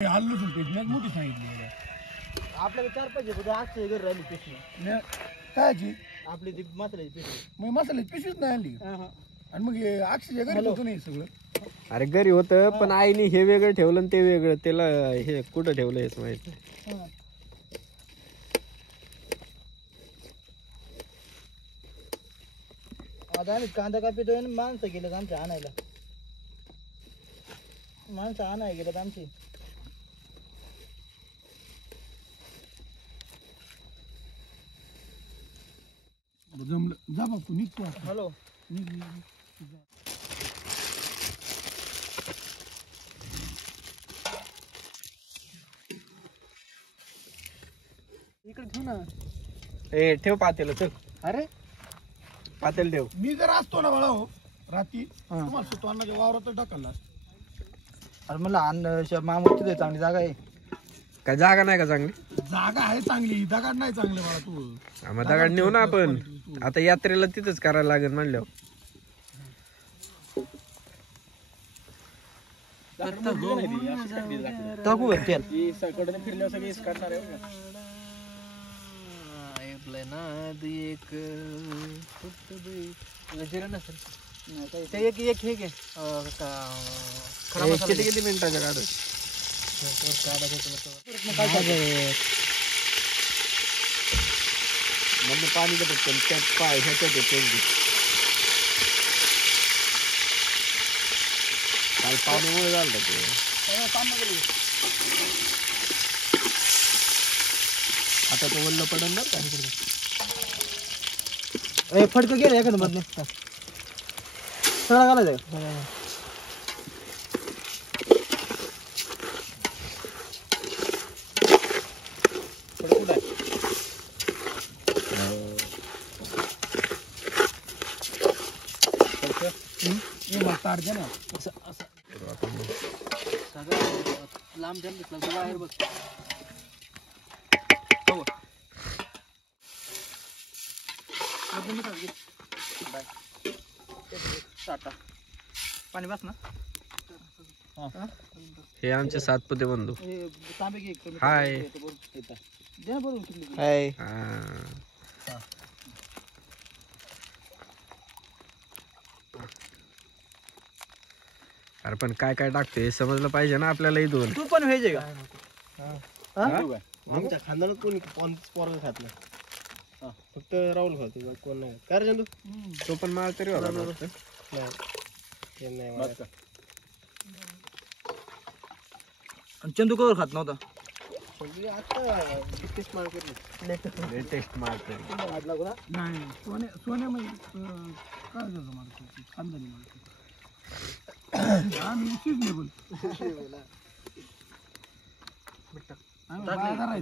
हल्लोच पेशण्यात मोठी सांगितली आपल्याकडे 4-5 होते आजचे घर राहिली पेशणी कायची आपली ती मसाल्याची पेशणी मग मसाल्याची पिशवीच नाही आणली आणि मग हे अक्षयच्या घरी होतं नाही सगळं. अरे घरी होतं पण आईने हे वेगळं ठेवलं आणि ते वेगळं त्याला हे कुठं ठेवलं हेच माहित नाही. आता आम्ही कांदा कापितोय आणि माणसं गेलेत आमच्या आणायला. माणसं आणायला गेलेत आमची. जमलं जा बापू निघतो आता. हॅलो इकडे ठेव ना. ए ठेव पातेलं चल अरे पातेलं ठेव. मी जर असतो ना बाळा हो रात्री तुम्हाला सुतो अन्नाच्या वावरात टाकायला. अरे मला मामूर तिथे चांगली जागा आहे. काय जागा नाही का चांगली? जागा आहे चांगली दगाड नाही चांगले बाळा तू. मग दगड नेऊ ना आपण आता यात्रेला तिथंच करायला लागेल म्हणल्यावर. टाकू तेल फिरल्या सगळी काढणार आहे किती मिनिटाच्या काढ म्हणजे पाणी काल पाण्यामुळे झालं ते. आता तो वल्ल पडेल ना फडकं गेलं एखादं मधलं सगळा घालायचं. तार दे ना लांब जम घेतला बाहेर बघ. पाणी बस ना. हे आमचे सातपुते बंधू. तांबे घे. हाय हाय. अरे पण काय काय टाकतो हे समजलं पाहिजे ना आपल्याला इथून. तू पण व्हायचे का? आमच्या खानदानात कोणी पोरग खात नाही. फक्त राहुल खातो कोण नाही. काय रे चंदू? तो पण मला तरी होता ना. चंदू कवर खात नव्हता. लेटेस्ट मार्केट नाही सोन्यामध्ये काय झालं मार्केट खानदानी मार्केट आम्ही सिजनेबल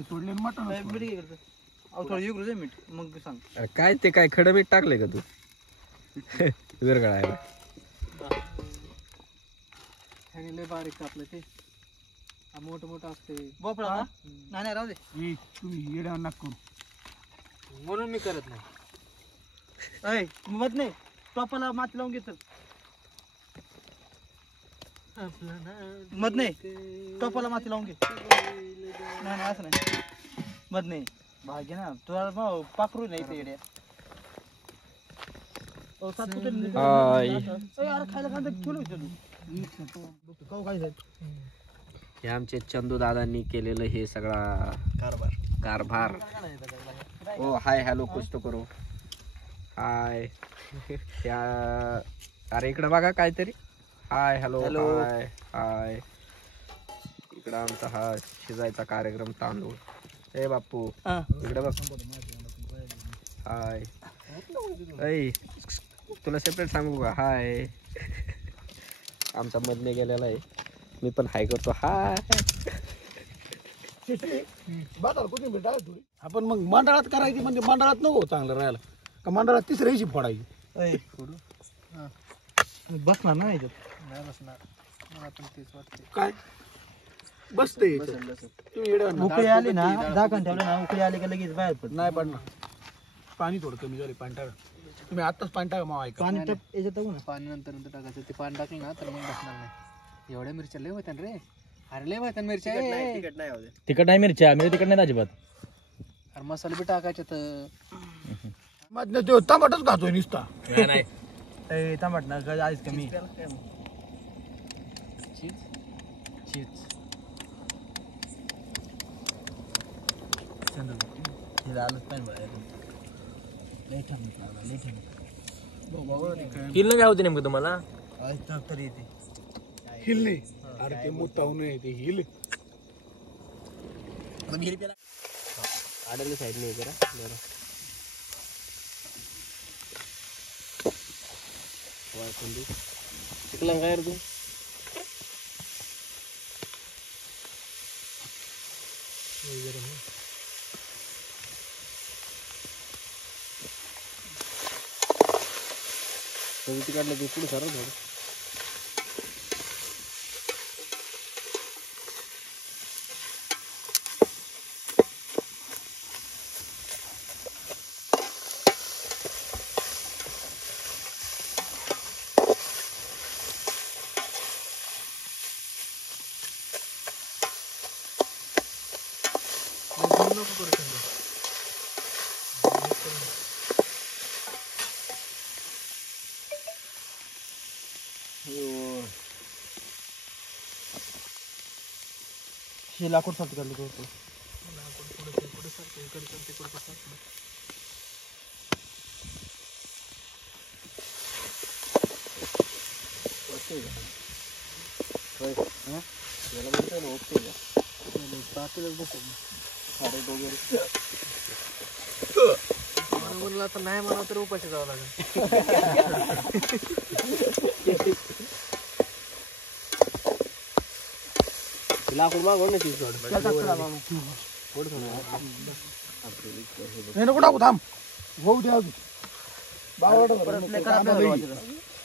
सोडले मटण मीठ मग सांग. काय ते काय खडं मीठ टाकले का तू? विरगळायला लय बारीक कापलं ते मोठं मोठं असते भोपळा. नाही राहू दे तुम्ही येड्या नाक करू म्हणून मी करत नाही. मत नाही टोपाला माती लावून घेत मत नाही टोपाला माती लावून घे. नाही असं नाही मत नाही भाग्य ना तुला पाखरू नाही ते येड्या. खायला खायला ठेवलं तू काय हे आमचे चंदू दादांनी केलेलं हे सगळा कारभार. ओ हाय हॅलो कुछ तो करो. हाय अरे इकडं बघा काहीतरी. हाय हॅलो हाय हाय. इकडं आमचा हा शिजायचा कार्यक्रम तांदूळ. ए बाप्पू इकडे बघ. हाय ऐ तुला सेपरेट सांगू का? हाय आमचा मधने गेलेला आहे. मी पण हाय करतो. हाय बाजार कुठे भेटाय थोडी आपण मग मंडळात करायची म्हणजे मंडळात नको चांगलं राहायला का मंडळात तिसऱ्या हिशी फोडायची. बसणार ना याच्यात नाही बसणार. मला पण तेच वाटते. काय बसते तुम्ही उकळी आली ना झाकण ठेवलं ना उकळी आली का लगेच बाहेर पड नाही पडणार. पाणी थोडं कमी झाले पाणी टाका. तुम्ही आताच पाणी टाका मावा ऐका. पाणी याच्यात टाकू ना. पाणी नंतर टाकायचं. ते पाणी टाकलं ना तर मग बसणार नाही. एवढ्या मिरच्या लय होत्या रे. अरे लय भात मिरच्या तिखट नाही तिखट नाही होते तिखट नाही मिरच्या मी तिखट नाही अजिबात. अरे मसाले बी टाकायचे तर मधनं तो टमाटच खातोय नुसता. नाही टमाट ना आईस कमी चीज किल्ल काय होते नेमकं तुम्हाला? हिल नाही. अरे ते मोठा नाही ते हिल. आडले साईड नाही जरा जरा शिकला काय रे तू काढलं की पुढे सारं थोडं हे लाकूड सारखं काढलं होतं म्हणलं आता नाही म्हणा तर उपाशी जावं लागेल लाकूड मागवून नाही तीस हे नको टाकू थांब. होऊ द्या अजून.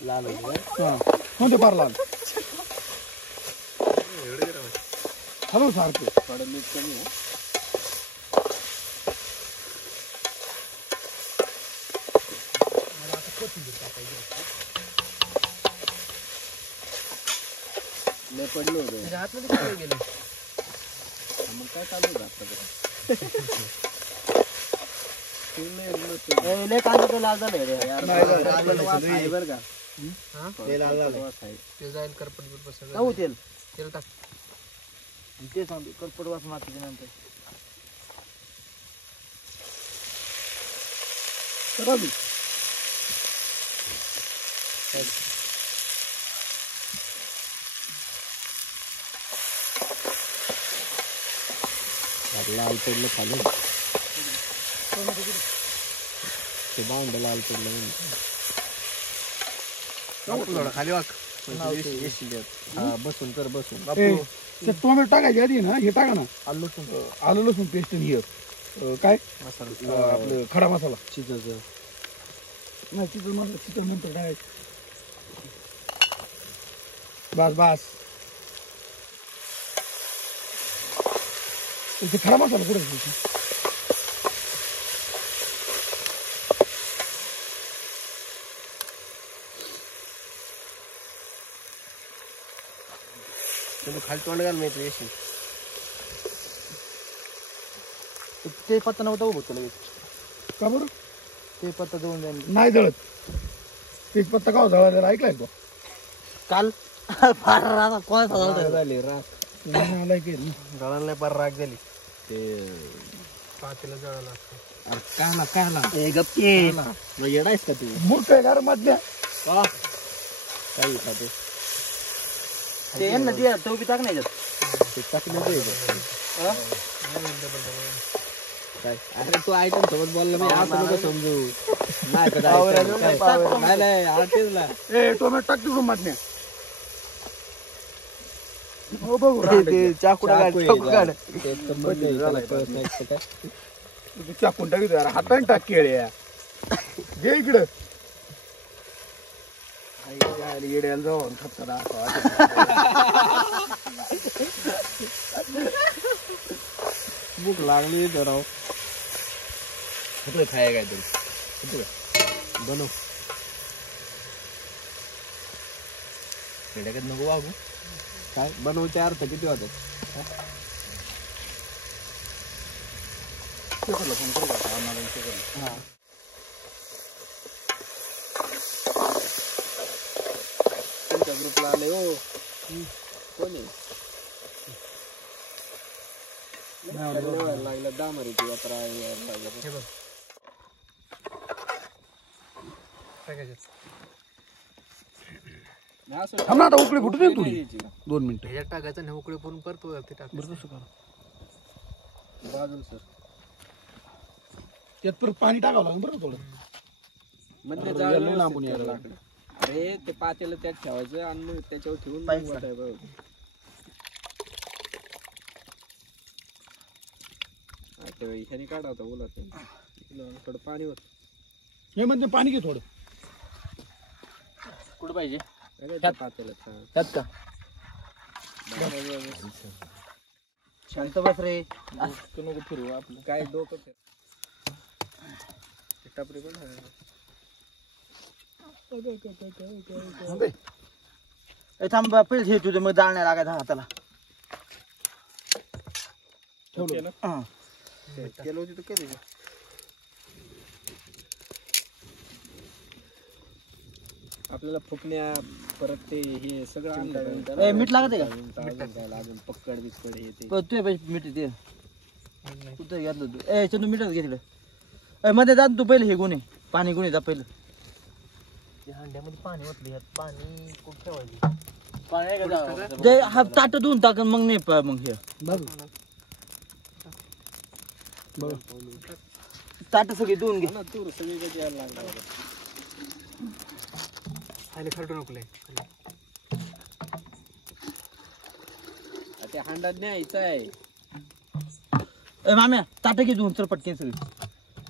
लाल कोणते फार लाल हॅलो सारखे थोडं मीठ कमी आहे लय पडलं होतं आतमध्ये काय गेलं मग काय चालू होतं आता लय कांदा लाल झालं रे यार बरं का ते लाल झालं ते जाईल करपट बिरपट जाऊ तेल तेल टाक ते सांगतो करपट वास मातीच्या नंतर लाल पडलं खाली ते बांध लाल पडलं खाली वाक बसून कर बसून ते टोमॅटो टाकायचे आधी ना हे टाका ना आलं लसूण पेस्ट आणि हे काय आपलं खडा मसाला चिचचं नाही चिकन मसाला चिकन नंतर टाकायचं. बस बस ते खडा मसाला कुठे खाली तोंड घाल माहिती येशील ते पत्ता नव्हता उभं तुला का बरं ते पत्ता जवळ जाईल नाही जळत तेच पत्ता का जळालेला ऐकलाय तो काल फार राग कोणाचा झाली रात आलाय की जळाला पार राग झाली ते पातेला जळाला काला गप्पी मग येडायस का तू मूर्ख आहे का रे मधल्या काही खाते ते यांना दे तो बी टाक नाही ते टाकलं काय अरे तू आयटम सोबत बोलला मी असं नको समजू नाही नाही आरतीच ना ए टोमॅटो टाक तिकडून मधल्या हो बघू ते चाकू चाकून टाकी हाताने टाक केळ्या घे इकडं येड्याला जाऊन भूक लागली तर राव खाय काहीतरी बनव नको वागू काय बनवूचे अर्थ किती होते? हा तुमच्या ग्रुपला आले हो. कोण आहे? लागलं दामरीची यात्रा थांब ना आता, उकळी फुटू दे थोडी 2 मिनिटं. टाकायचं नाही उकळे पण परत ते टाकायचं बाजूला सर. त्यात परत पाणी टाकावं लागेल बरं थोडं. म्हणजे लय लांबून यायला लागलं. अरे ते पातेलं त्यात ठेवायचं आणि मग त्याच्यावर ठेवून ह्याने काढा होता ओला थोडं पाणी होत. हे म्हणजे पाणी घे थोडं. कुठं पाहिजे पातेलं त्यात का? शांत बस रे. नको फिरवू आपलं काय डोकं फिर. टपरी पण थांब पहिले हे तुझं मग जाळ नाही लागायचं हाताला. ठेवलं हा केलं होती तर केली. आपल्याला फुकण्या परत ते हे सगळं ए, मीठ लागत आहे अजून पक्कड बिक्कड हे ते. का तू पाहिजे मीठ ते कुठं घेतलं तू? ए चंदू मीठच घेतलं. ए मध्ये जा तू पहिले हे गुन्हे पाणी गुन्हे जा पहिलं. हांड्यामध्ये पाणी ओतले पाणी कुठं ठेवायचं? पाणी जे हा ताट धुवून टाक मग नाही मग हे ताट सगळी धुवून घे. तूर सगळी यायला लागला. खरडू नको ते हांडा न्यायचा आहे. ए माम्या ताट घे धुवून चल पटकेन सगळी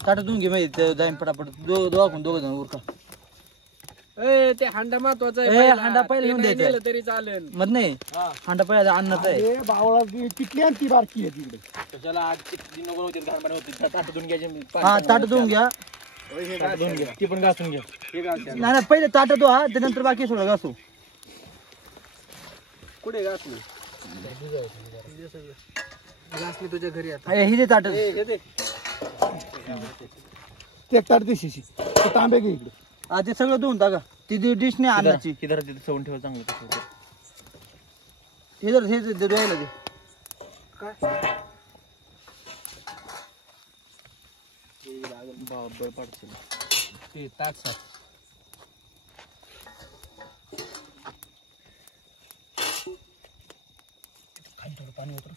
ताट धुवून घे माहिती जाईन पटापट. दोघं जण उरका. ए ते हांडा महत्वाचा ए, हांडा पहिले येऊन द्यायचा. नेलं तरी चालेल. मध नाही हांडा पहिले अन्नाचा आहे. अरे बावळा तिथली आणि ती बारकी आहे तिकडे. त्याला आज किती नको होते घाण पाणी होते ताट धुवून घ्यायचे. हा ताट धुवून घ्या. धुवून घ्या ती पण घासून घ्या. नाही नाही पहिले ताट धुवा त्यानंतर बाकी सोडा घासू. कुठे घासली घासली तुझ्या घरी आता. हे दे ताट. ते एक ताट दिशी तांबे घे इकडे. हा ते सगळं धुवून टाका. ती डिश नाही अन्नाची. ही जरा तिथे सवून ठेवा चांगलं. हे जर हे धुवायला दे. बळ पडतील ते ताट साफ. खाली थोडं पाणी होतं.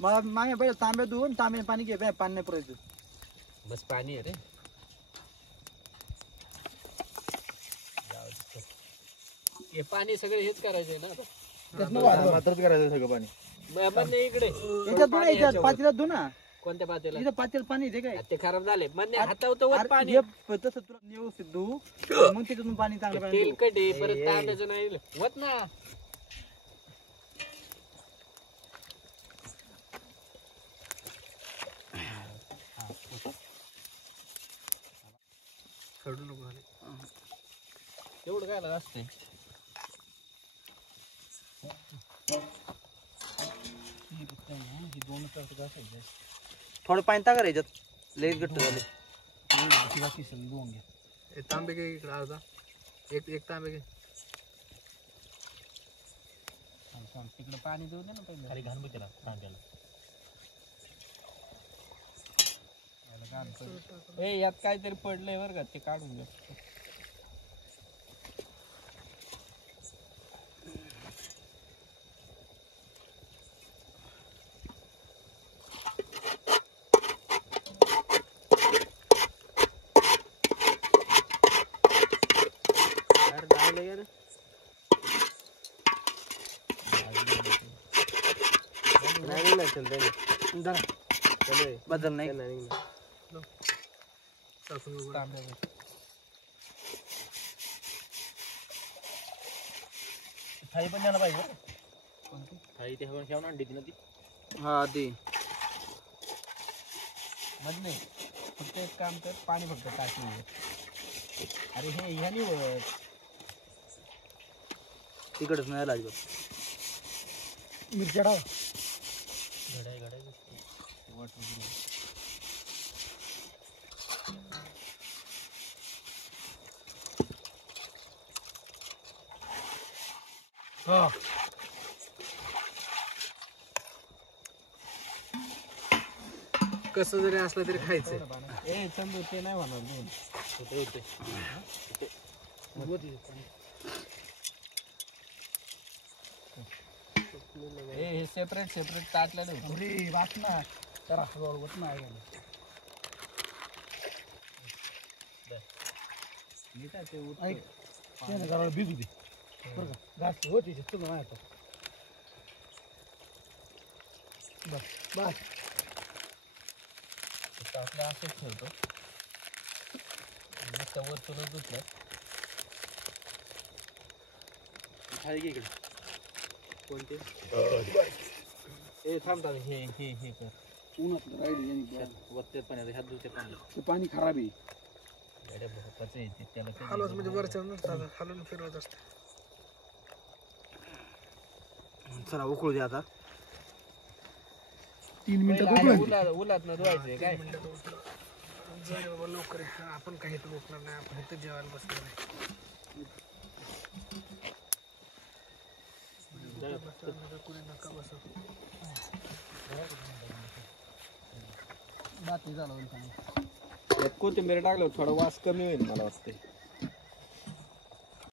मला मागे पहिले तांब्या धुवून तांब्याने पाणी घे. पाणी नाही पुरायचं. बस पाणी आहे रे. हे पाणी सगळे हेच करायचंय ना आता. मात्रच करायचं सगळं पाणी. इकडे याच्यात धु ना, याच्यात पातेल्यात धु ना. कोणत्या पातेला इथं पातेल्यात पाणी येते काय? ते खराब झाले म्हणजे हातावर वर पाणी हे तसं तुला व्यवस्थित धु मग त्याच्यातून पाणी चांगलं पाणी धु. तेलकट आहे परत ताटाचं नाही होत ना. एवढं काय असते. थोडं पाणी टाका रे याच्यात लई घट्ट झाले. तांबे घे इकडे अर्धा. एक तांबे घे. तिकडे पाणी देऊ दे ना पहिले. खाली घाण बघ तांब्याला. ए यात काहीतरी पडलंय बरं का ते काढून घे. बदल नाही. थाळी पण द्यायला पाहिजे. थाळी ते ठेवून आणली ती ना ती. हा ते मध नाही फक्त एक काम कर पाणी फक्त टाकून. अरे हे ह्यानी तिकडच नाही अजिबात. मिरच्या टाका. हा कसं जरी असलं तरी खायचं. ए चंदू ते नाही होणार दोन. हे सेपरेट सेपरेट ताटल्या नाही. अरे वाट ना जरा हळूहळू होत नाही. ऐक ते ना जरा भिजू दे बरं का. घास होती तुझं नाही आता. बस बस आपल्या असंच ठेवतो. वरतूनच दुसऱ्या खाली घे इकडे. कोणते ए थांबतात. हे कर. उन्हात राहिली वरते पाण्यात ह्यात दुसऱ्या पाण्यात ते पाणी खराब आहे. गाड्या भोकाचं येते त्याला कधी- हलवच म्हणजे वरच्या खालून फिरवत असतं. चला उकळू दे आता. 3 मिनिटं उलात न धुवायचंय काय. जर बाबा लवकर आपण काही तर उठणार नाही. आपण इथं जेवायला बसणार नाही. कुणी नका बसू. कोथिंबीर टाकलं थोडा वास कमी होईल मला वाटतंय.